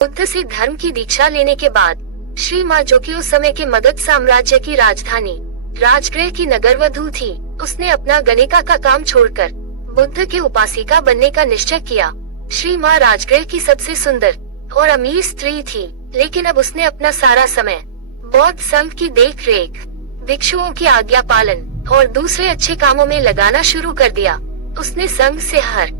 बुद्ध से धर्म की दीक्षा लेने के बाद श्री माँ, जो कि उस समय के मगध साम्राज्य की राजधानी राजगृह की नगरवधू थी, उसने अपना गणिका का काम छोड़कर बुद्ध के उपासिका बनने का निश्चय किया। श्री माँ राजगृह की सबसे सुंदर और अमीर स्त्री थी, लेकिन अब उसने अपना सारा समय बौद्ध संघ की देख रेख, भिक्षुओं की आज्ञा पालन और दूसरे अच्छे कामों में लगाना शुरू कर दिया। उसने संघ से हर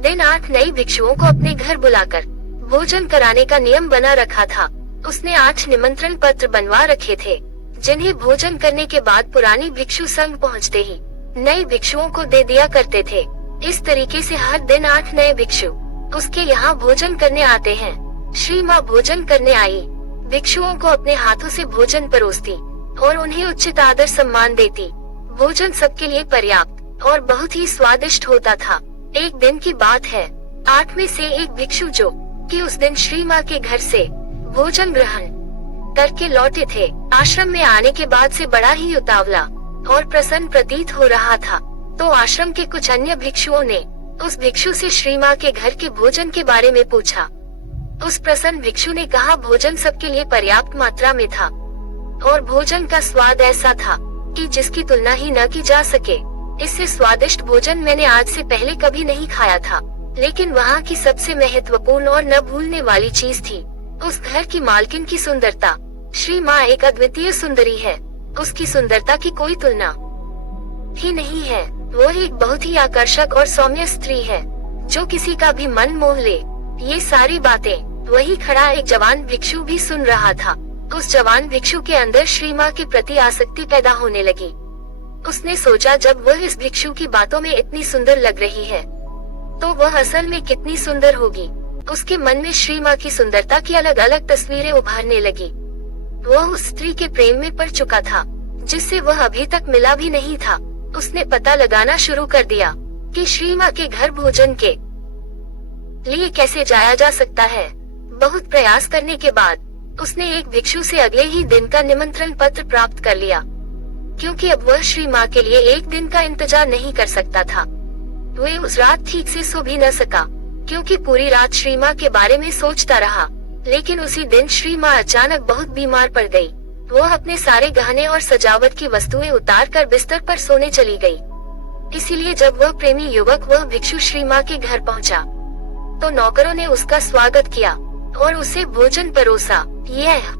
दिन 8 नए भिक्षुओं को अपने घर बुलाकर भोजन कराने का नियम बना रखा था। उसने 8 निमंत्रण पत्र बनवा रखे थे, जिन्हें भोजन करने के बाद पुरानी भिक्षु संघ पहुंचते ही नए भिक्षुओं को दे दिया करते थे। इस तरीके से हर दिन 8 नए भिक्षु उसके यहाँ भोजन करने आते हैं। श्री माँ भोजन करने आई भिक्षुओं को अपने हाथों से भोजन परोसती और उन्हें उचित आदर सम्मान देती। भोजन सबके लिए पर्याप्त और बहुत ही स्वादिष्ट होता था। एक दिन की बात है, 8 में से एक भिक्षु, जो कि उस दिन श्री माँ के घर से भोजन ग्रहण करके लौटे थे, आश्रम में आने के बाद से बड़ा ही उतावला और प्रसन्न प्रतीत हो रहा था। तो आश्रम के कुछ अन्य भिक्षुओं ने उस भिक्षु से श्री माँ के घर के भोजन के बारे में पूछा। उस प्रसन्न भिक्षु ने कहा, भोजन सबके लिए पर्याप्त मात्रा में था और भोजन का स्वाद ऐसा था कि जिसकी तुलना ही न की जा सके। इससे स्वादिष्ट भोजन मैंने आज से पहले कभी नहीं खाया था। लेकिन वहाँ की सबसे महत्वपूर्ण और न भूलने वाली चीज थी उस घर की मालकिन की सुंदरता। श्री माँ एक अद्वितीय सुंदरी है, उसकी सुंदरता की कोई तुलना ही नहीं है। वो एक बहुत ही आकर्षक और सौम्य स्त्री है, जो किसी का भी मन मोह ले। ये सारी बातें वही खड़ा एक जवान भिक्षु भी सुन रहा था। उस जवान भिक्षु के अंदर श्री माँ के प्रति आसक्ति पैदा होने लगी। उसने सोचा, जब वह इस भिक्षु की बातों में इतनी सुंदर लग रही है, तो वह असल में कितनी सुंदर होगी। उसके मन में श्री माँ की सुंदरता की अलग अलग तस्वीरें उभारने लगी। वह उस स्त्री के प्रेम में पड़ चुका था, जिससे वह अभी तक मिला भी नहीं था। उसने पता लगाना शुरू कर दिया कि श्री माँ के घर भोजन के लिए कैसे जाया जा सकता है। बहुत प्रयास करने के बाद उसने एक भिक्षु से अगले ही दिन का निमंत्रण पत्र प्राप्त कर लिया, क्योंकि अब वह श्री माँ के लिए एक दिन का इंतजार नहीं कर सकता था। वह उस रात ठीक से सो भी न सका, क्योंकि पूरी रात श्री माँ के बारे में सोचता रहा। लेकिन उसी दिन श्री माँ अचानक बहुत बीमार पड़ गई। वह अपने सारे गहने और सजावट की वस्तुएं उतार कर बिस्तर पर सोने चली गई। इसीलिए जब वह प्रेमी युवक, वह भिक्षु श्री माँ के घर पहुंचा, तो नौकरों ने उसका स्वागत किया और उसे भोजन परोसा। यह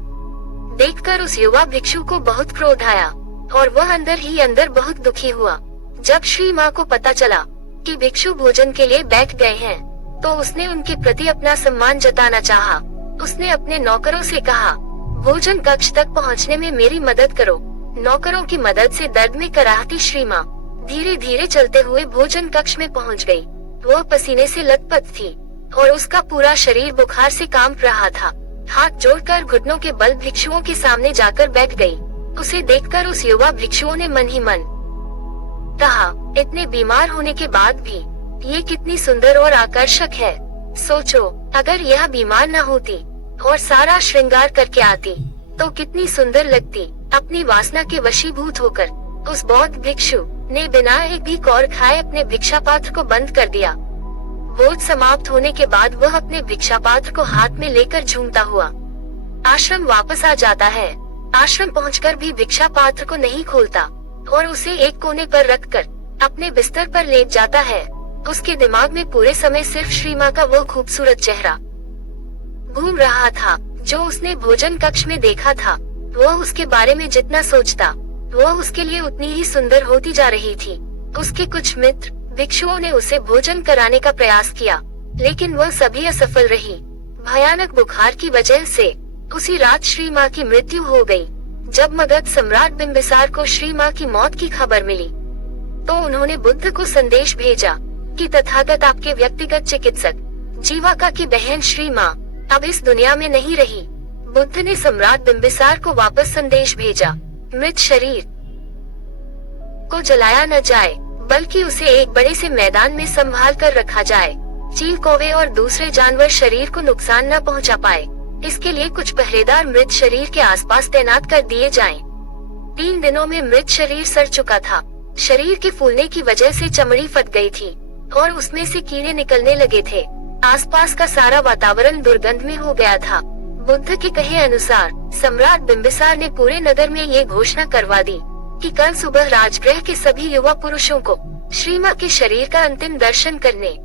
देखकर उस युवा भिक्षु को बहुत क्रोध आया और वह अंदर ही अंदर बहुत दुखी हुआ। जब श्री माँ को पता चला कि भिक्षु भोजन के लिए बैठ गए हैं, तो उसने उनके प्रति अपना सम्मान जताना चाहा। उसने अपने नौकरों से कहा, भोजन कक्ष तक पहुंचने में मेरी मदद करो। नौकरों की मदद से दर्द में कराहती श्री माँ धीरे धीरे चलते हुए भोजन कक्ष में पहुंच गई। वह पसीने से लथपथ थी और उसका पूरा शरीर बुखार से कांप रहा था। हाथ जोड़कर घुटनों के बल भिक्षुओं के सामने जाकर बैठ गई। उसे देखकर उस युवा भिक्षुओं ने मन ही मन कहा, इतने बीमार होने के बाद भी ये कितनी सुंदर और आकर्षक है। सोचो, अगर यह बीमार न होती और सारा श्रृंगार करके आती, तो कितनी सुंदर लगती। अपनी वासना के वशीभूत होकर उस बौद्ध भिक्षु ने बिना एक भी कौर खाए अपने भिक्षा पात्र को बंद कर दिया। भोज समाप्त होने के बाद वह अपने भिक्षा पात्र को हाथ में लेकर झूमता हुआ आश्रम वापस आ जाता है। आश्रम पहुंचकर भी भिक्षा पात्र को नहीं खोलता और उसे एक कोने पर रखकर अपने बिस्तर पर लेट जाता है। उसके दिमाग में पूरे समय सिर्फ श्री माँ का वो खूबसूरत चेहरा घूम रहा था, जो उसने भोजन कक्ष में देखा था। वह उसके बारे में जितना सोचता, वह उसके लिए उतनी ही सुंदर होती जा रही थी। उसके कुछ मित्र भिक्षुओं ने उसे भोजन कराने का प्रयास किया, लेकिन वह सभी असफल रही। भयानक बुखार की वजह से उसी रात श्री माँ की मृत्यु हो गई। जब मगध सम्राट बिंबिसार को श्री माँ की मौत की खबर मिली, तो उन्होंने बुद्ध को संदेश भेजा कि तथागत आपके व्यक्तिगत चिकित्सक जीवाका की बहन श्री माँ अब इस दुनिया में नहीं रही। बुद्ध ने सम्राट बिंबिसार को वापस संदेश भेजा, मृत शरीर को जलाया न जाए, बल्कि उसे एक बड़े से मैदान में संभाल कर रखा जाए। चील, कौवे और दूसरे जानवर शरीर को नुकसान न पहुंचा पाए, इसके लिए कुछ पहरेदार मृत शरीर के आसपास तैनात कर दिए जाएं। 3 दिनों में मृत शरीर सड़ चुका था। शरीर के फूलने की वजह से चमड़ी फट गई थी और उसमें से कीड़े निकलने लगे थे। आसपास का सारा वातावरण दुर्गंध में हो गया था। बुद्ध के कहे अनुसार सम्राट बिंबिसार ने पूरे नगर में ये घोषणा करवा दी कि कल सुबह राजगृह के सभी युवा पुरुषों को श्री मां के शरीर का अंतिम दर्शन करने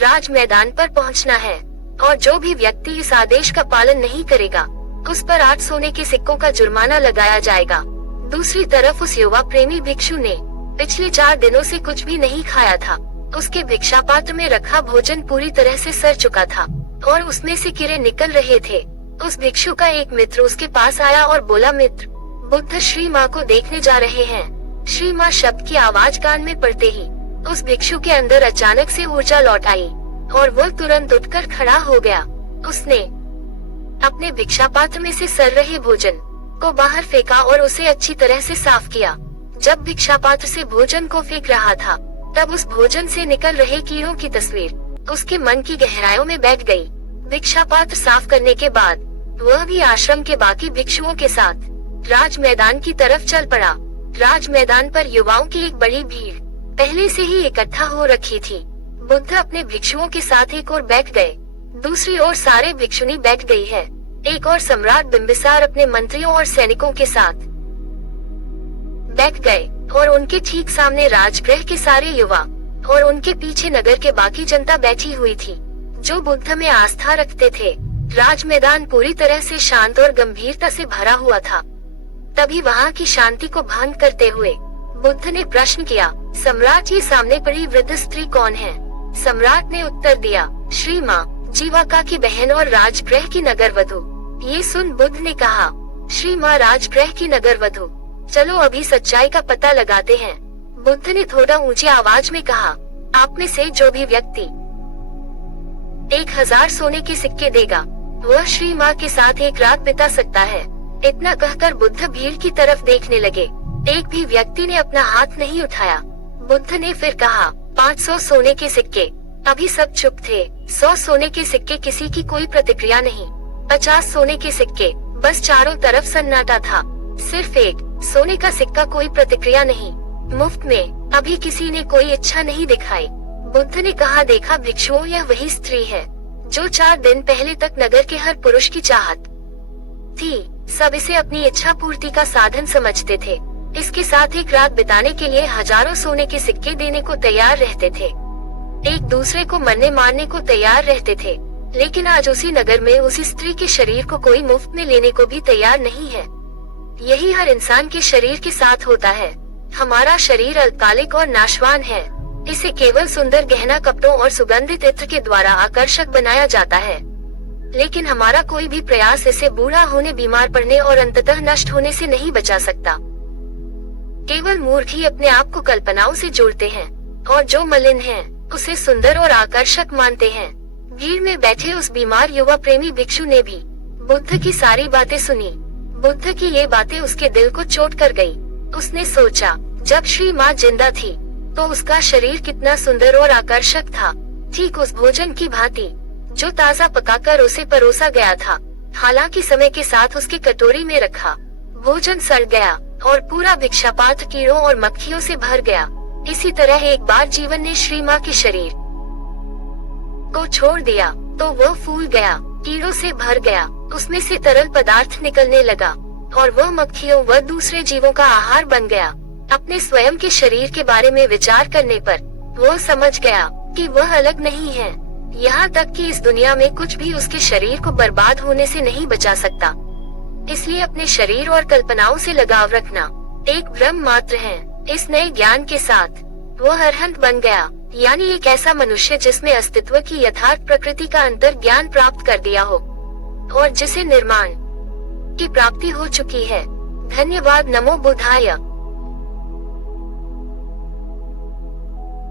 राज मैदान पर पहुंचना है, और जो भी व्यक्ति इस आदेश का पालन नहीं करेगा उस पर 8 सोने के सिक्कों का जुर्माना लगाया जाएगा। दूसरी तरफ उस युवा प्रेमी भिक्षु ने पिछले 4 दिनों से कुछ भी नहीं खाया था। उसके भिक्षा पात्र में रखा भोजन पूरी तरह से सड़ चुका था और उसमें से कीड़े निकल रहे थे। उस भिक्षु का एक मित्र उसके पास आया और बोला, मित्र, बुद्ध श्री मां को देखने जा रहे हैं। श्री मां शब्द की आवाज कान में पड़ते ही उस भिक्षु के अंदर अचानक से ऊर्जा लौट आई और वह तुरंत उठकर खड़ा हो गया। उसने अपने भिक्षा पात्र में से सड़ रहे भोजन को बाहर फेंका और उसे अच्छी तरह से साफ किया। जब भिक्षा पात्र से भोजन को फेंक रहा था तब उस भोजन से निकल रहे कीड़ों की तस्वीर उसके मन की गहराइयों में बैठ गई। भिक्षा पात्र साफ करने के बाद वह भी आश्रम के बाकी भिक्षुओं के साथ राज मैदान की तरफ चल पड़ा। राज मैदान पर युवाओं की एक बड़ी भीड़ पहले से ही इकट्ठा हो रखी थी। बुद्ध अपने भिक्षुओं के साथ एक ओर बैठ गए, दूसरी ओर सारे भिक्षुनी बैठ गई है। एक और सम्राट बिंबिसार अपने मंत्रियों और सैनिकों के साथ बैठ गए और उनके ठीक सामने राजगृह के सारे युवा और उनके पीछे नगर के बाकी जनता बैठी हुई थी जो बुद्ध में आस्था रखते थे। राज मैदान पूरी तरह से शांत और गंभीरता से भरा हुआ था। तभी वहाँ की शांति को भंग करते हुए बुद्ध ने प्रश्न किया, सम्राट, ये सामने पड़ी वृद्ध स्त्री कौन है? सम्राट ने उत्तर दिया, श्री मां, जीवाका की बहन और राजगृह की नगर वधु। ये सुन बुद्ध ने कहा, श्री मां राजगृह की नगर वधु, चलो अभी सच्चाई का पता लगाते हैं। बुद्ध ने थोड़ा ऊंची आवाज में कहा, आप में से जो भी व्यक्ति 1000 सोने के सिक्के देगा वह श्री मां के साथ एक रात बिता सकता है। इतना कहकर बुद्ध भीड़ की तरफ देखने लगे। एक भी व्यक्ति ने अपना हाथ नहीं उठाया। बुद्ध ने फिर कहा, 500 सोने के सिक्के। अभी सब चुप थे। 100 सोने के सिक्के, किसी की कोई प्रतिक्रिया नहीं। 50 सोने के सिक्के, बस चारों तरफ सन्नाटा था। सिर्फ एक सोने का सिक्का, कोई प्रतिक्रिया नहीं। मुफ्त में अभी किसी ने कोई इच्छा नहीं दिखाई। बुद्ध ने कहा, देखा भिक्षुओं, यह वही स्त्री है जो 4 दिन पहले तक नगर के हर पुरुष की चाहत थी। सब इसे अपनी इच्छा पूर्ति का साधन समझते थे। इसके साथ एक रात बिताने के लिए हजारों सोने के सिक्के देने को तैयार रहते थे। एक दूसरे को मरने मारने को तैयार रहते थे। लेकिन आज उसी नगर में उसी स्त्री के शरीर को कोई मुफ्त में लेने को भी तैयार नहीं है। यही हर इंसान के शरीर के साथ होता है। हमारा शरीर अल्पकालिक और नाशवान है। इसे केवल सुंदर गहना, कपड़ों और सुगंधित इत्र के द्वारा आकर्षक बनाया जाता है। लेकिन हमारा कोई भी प्रयास इसे बूढ़ा होने, बीमार पड़ने और अंततः नष्ट होने से नहीं बचा सकता। केवल मूर्ख ही अपने आप को कल्पनाओं से जोड़ते हैं और जो मलिन हैं, उसे सुंदर और आकर्षक मानते हैं। भीड़ में बैठे उस बीमार युवा प्रेमी भिक्षु ने भी बुद्ध की सारी बातें सुनी। बुद्ध की ये बातें उसके दिल को चोट कर गई। उसने सोचा, जब श्री मां जिंदा थी तो उसका शरीर कितना सुंदर और आकर्षक था, ठीक उस भोजन की भांति जो ताजा पकाकर उसे परोसा गया था। हालांकि समय के साथ उसकी कटोरी में रखा भोजन सड़ गया और पूरा भिक्षा पात्र कीड़ों और मक्खियों से भर गया। इसी तरह एक बार जीवन ने श्री मां के शरीर को छोड़ दिया तो वह फूल गया, कीड़ों से भर गया, उसमें से तरल पदार्थ निकलने लगा और वह मक्खियों व दूसरे जीवों का आहार बन गया। अपने स्वयं के शरीर के बारे में विचार करने पर वह समझ गया कि वह अलग नहीं है। यहाँ तक कि इस दुनिया में कुछ भी उसके शरीर को बर्बाद होने से नहीं बचा सकता। इसलिए अपने शरीर और कल्पनाओं से लगाव रखना एक भ्रम मात्र है। इस नए ज्ञान के साथ वह अरहंत बन गया, यानी एक ऐसा मनुष्य जिसमें अस्तित्व की यथार्थ प्रकृति का अंतर ज्ञान प्राप्त कर दिया हो और जिसे निर्माण की प्राप्ति हो चुकी है। धन्यवाद। नमो बुद्धाय।